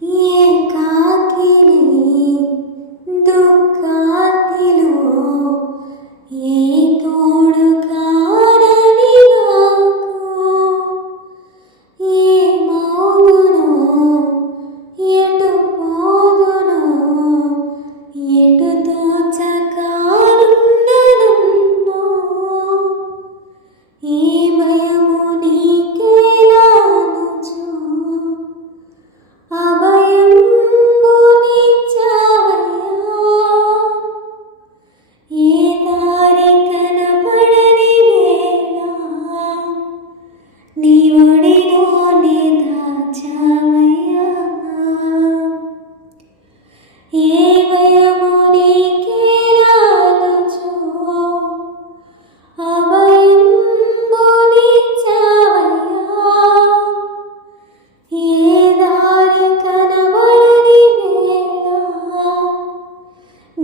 Yeah.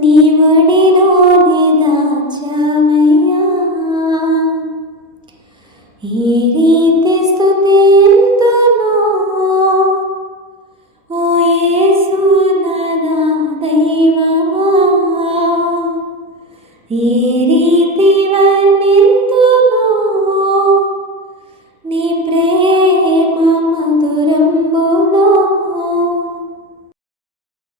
నీ ఒడిలోని దాచామయ్యా ఈ రీతి స్థుతి ఎంతనో. ఓ యేసు నా దైవమా. ఈ రీతి